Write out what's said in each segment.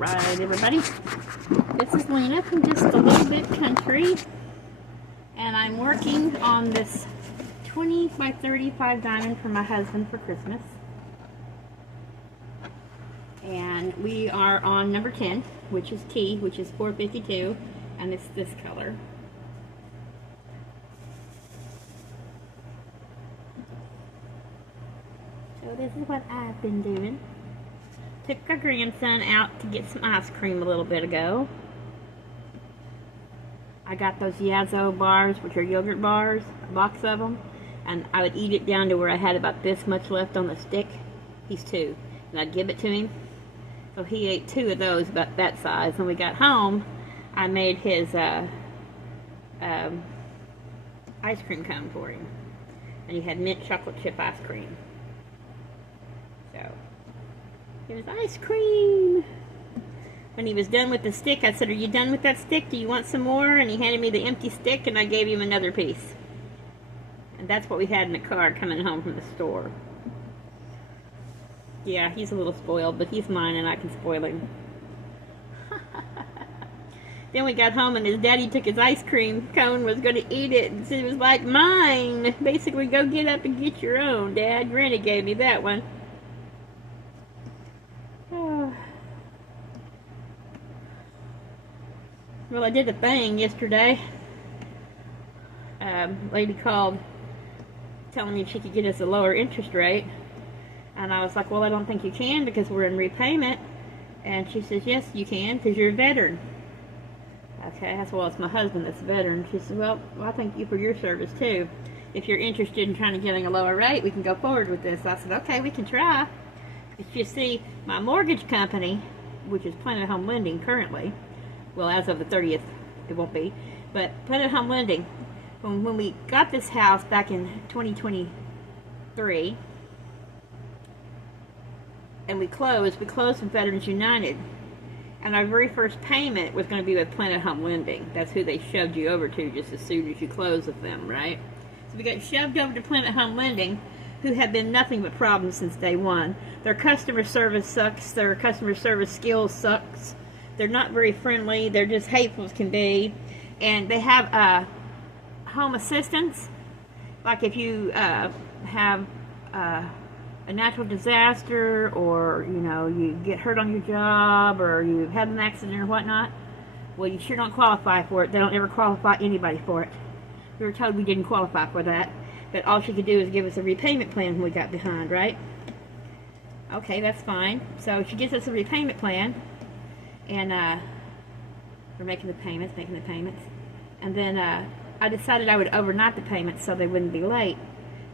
Alright, everybody. This is Lena from Just a Little Bit Country. And I'm working on this 20 by 35 diamond for my husband for Christmas. And we are on number 10, which is T, which is 452. And it's this color. So this is what I've been doing. Took our grandson out to get some ice cream a little bit ago. I got those Yazoo bars, which are yogurt bars, a box of them, and I would eat it down to where I had about this much left on the stick. He's 2, and I'd give it to him. So he ate 2 of those, about that size. When we got home, I made his ice cream cone for him, and he had mint chocolate chip ice cream. So here's ice cream. When he was done with the stick, I said, "Are you done with that stick? Do you want some more?" And he handed me the empty stick, and I gave him another piece. And that's what we had in the car coming home from the store. Yeah, he's a little spoiled, but he's mine, and I can spoil him. Then we got home, and his daddy took his ice cream cone, was going to eat it, and said it was like mine. Basically, go get up and get your own, Dad. Granny gave me that one. Well, I did a thing yesterday. Lady called telling me she could get us a lower interest rate. And I was like, well, I don't think you can because we're in repayment. And she says, yes, you can because you're a veteran. Okay, that's well, it's my husband that's a veteran. She said, well, I thank you for your service too. If you're interested in trying to getting a lower rate, we can go forward with this. I said, okay, we can try. But you see, my mortgage company, which is Planet Home Lending currently, well, as of the 30th, it won't be. But Planet Home Lending, when we got this house back in 2023, and we closed with Veterans United. And our very first payment was going to be with Planet Home Lending. That's who they shoved you over to just as soon as you close with them, right? So we got shoved over to Planet Home Lending, who have been nothing but problems since day one. Their customer service sucks. Their customer service skills sucks. They're not very friendly. They're just hateful as can be. And they have home assistance. Like if you have a natural disaster, or you get hurt on your job, or you had an accident or whatnot, well, you sure don't qualify for it. They don't ever qualify anybody for it. We were told we didn't qualify for that. But all she could do is give us a repayment plan when we got behind, right? Okay, that's fine. So she gives us a repayment plan. And we're making the payments. And then I decided I would overnight the payments so they wouldn't be late.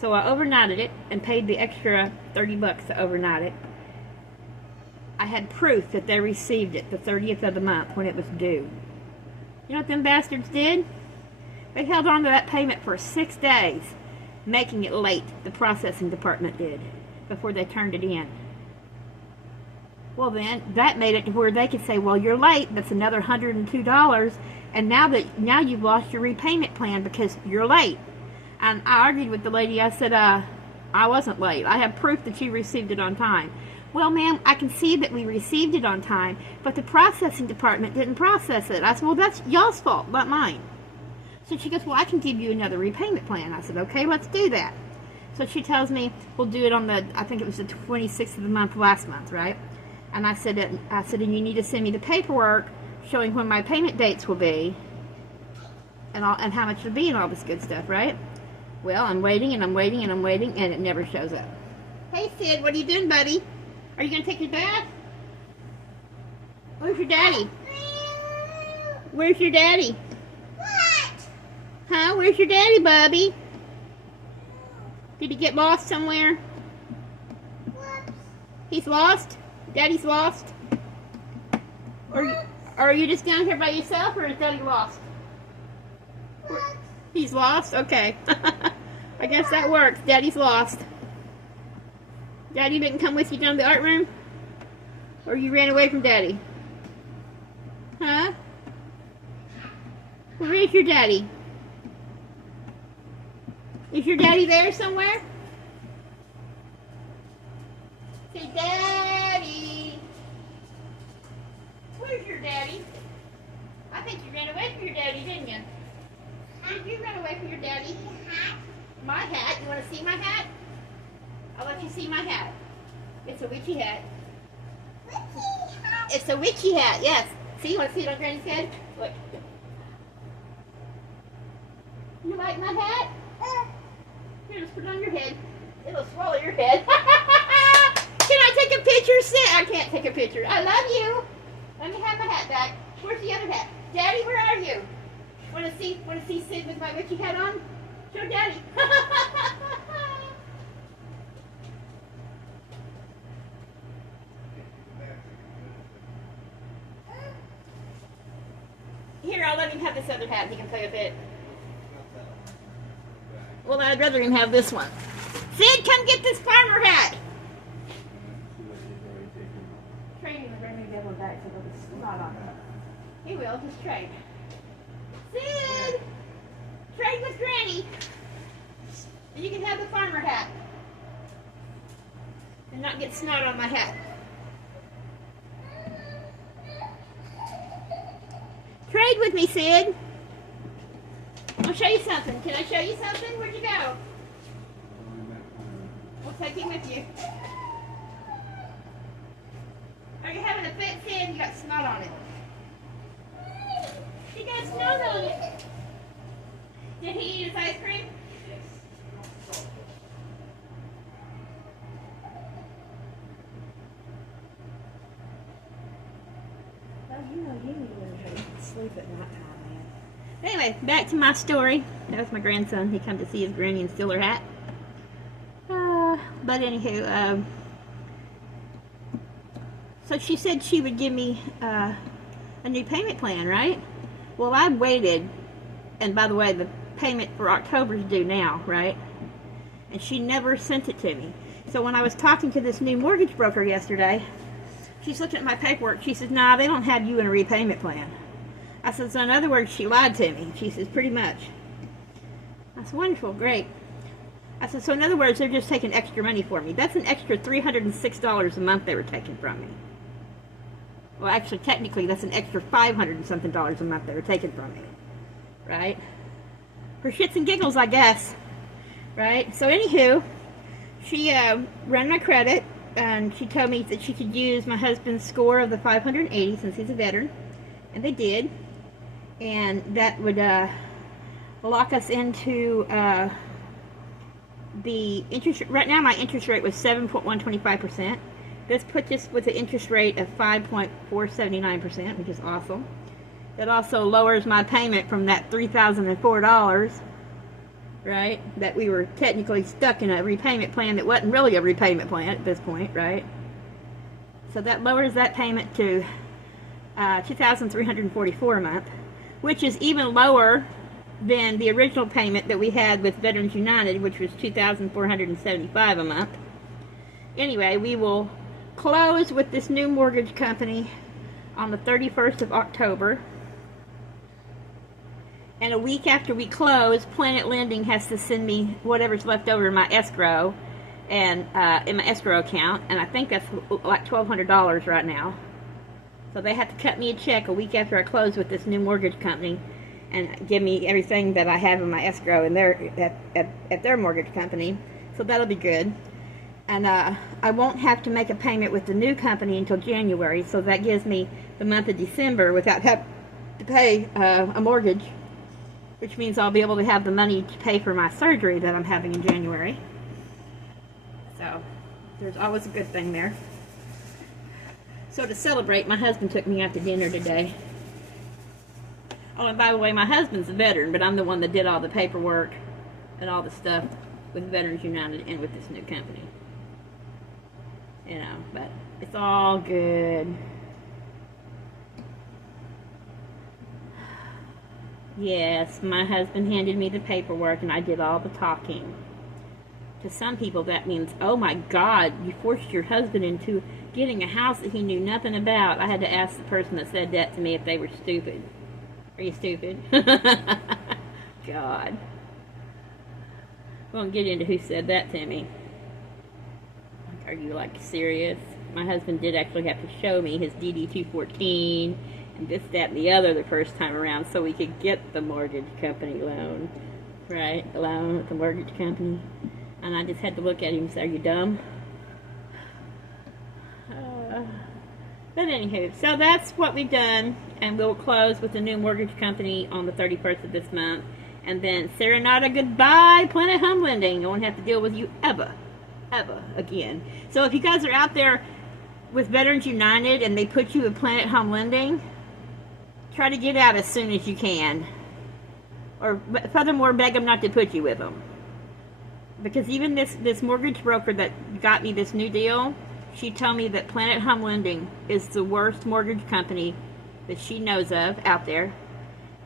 So I overnighted it and paid the extra $30 to overnight it. I had proof that they received it the 30th of the month when it was due. You know what them bastards did? They held on to that payment for 6 days, making it late, the processing department did, before they turned it in. Well then, that made it to where they could say, well, you're late, that's another $102, and now you've lost your repayment plan because you're late. And I argued with the lady. I said, I wasn't late. I have proof that you received it on time. Well, ma'am, I can see that we received it on time, but the processing department didn't process it. I said, well, that's y'all's fault, not mine. So she goes, well, I can give you another repayment plan. I said, okay, let's do that. So she tells me, we'll do it on I think it was the 26th of the month last month, right? And I said, and you need to send me the paperwork showing when my payment dates will be, and how much it'll be, and all this good stuff, right? Well, I'm waiting, and and it never shows up. Hey, Sid, what are you doing, buddy? Are you going to take your bath? Where's your daddy? Where's your daddy? What? Huh? Where's your daddy, Bubby? Did he get lost somewhere? Whoops. He's lost? Daddy's lost? Or are you just down here by yourself, or is Daddy lost? Whoops. He's lost? Okay. I guess that works. Daddy's lost. Daddy didn't come with you down to the art room? Or you ran away from Daddy? Huh? Where is your daddy? Is your daddy there somewhere? Say, Daddy. from your daddy. I think you ran away from your daddy, didn't you? Did you run away from your daddy? My hat. You want to see my hat? I'll let you see my hat. It's a witchy hat. It's a witchy hat, yes. See, you want to see it on Granny's head? Look. You like my hat? Here, just put it on your head. It'll swallow your head. Can I take a picture, Sid? I can't take a picture. I love you. Let me have my hat back. Where's the other hat? Daddy, where are you? Want to see Sid with my witchy hat on? Show Daddy. Here, I'll let him have this other hat. He can play with it. Well, I'd rather him have this one. Sid, come get this farmer hat. Trading with Granny Devil back so there'll be snot on it. He will, just trade. Sid! Trade with Granny. And you can have the farmer hat. And not get snot on my hat. Trade with me, Sid. I'll show you something. Can I show you something? Where'd you go? We'll take him with you. Are you having a fit, Sid? You got snot on it. You got snot on it. Did he eat his ice cream? Well, you know you need to sleep at night time, man. Anyway, back to my story. That was my grandson. He come to see his granny and steal her hat. But anywho, so she said she would give me a new payment plan, right? Well, I waited, and by the way, the payment for October is due now, right? And she never sent it to me. So when I was talking to this new mortgage broker yesterday, she's looking at my paperwork. She says, "Nah, they don't have you in a repayment plan." I said, so in other words, she lied to me. She says, pretty much. I said, wonderful, great. I said, so in other words, they're just taking extra money for me. That's an extra $306 a month they were taking from me. Well, actually, technically, that's an extra $500 and something a month they were taking from me. Right? For shits and giggles, I guess. Right? So anywho, she ran my credit, and she told me that she could use my husband's score of the 580 since he's a veteran. And they did. And that would lock us into the interest. Right now my interest rate was 7.125%. This puts us with an interest rate of 5.479%, which is awesome. It also lowers my payment from that $3,004, right? That we were technically stuck in a repayment plan that wasn't really a repayment plan at this point, right? So that lowers that payment to $2,344 a month, which is even lower than the original payment that we had with Veterans United, which was $2,475 a month. Anyway, we will close with this new mortgage company on the 31st of October. And a week after we close, Planet Lending has to send me whatever's left over in my escrow and in my escrow account, and I think that's like $1,200 right now. So they have to cut me a check a week after I close with this new mortgage company and give me everything that I have in my escrow in their, at their mortgage company. So that'll be good. And I won't have to make a payment with the new company until January, so that gives me the month of December without having to pay a mortgage, which means I'll be able to have the money to pay for my surgery that I'm having in January. So there's always a good thing there. So to celebrate, my husband took me out to dinner today. Oh, and by the way, my husband's a veteran, but I'm the one that did all the paperwork and all the stuff with Veterans United and with this new company. You know, but it's all good. Yes, my husband handed me the paperwork and I did all the talking. To some people that means, oh my God, you forced your husband into getting a house that he knew nothing about. I had to ask the person that said that to me if they were stupid. Are you stupid? God. I won't get into who said that to me. Are you like serious? my husband did actually have to show me his DD-214 and this, that, and the other the first time around so we could get the mortgage company loan. Right? The loan with the mortgage company. And I just had to look at him and say, are you dumb? But anywho, so that's what we've done, and we'll close with the new mortgage company on the 31st of this month. And then, Serenata, goodbye, Planet Home Lending. I won't have to deal with you ever again. So if you guys are out there with Veterans United and they put you with Planet Home Lending, try to get out as soon as you can. Or furthermore, beg them not to put you with them. Because even this mortgage broker that got me this new deal, she told me that Planet Home Lending is the worst mortgage company that she knows of out there,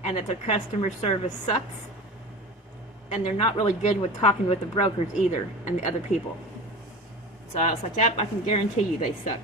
and that their customer service sucks, and they're not really good with talking with the brokers either and the other people. So I was like, yep, I can guarantee you they suck.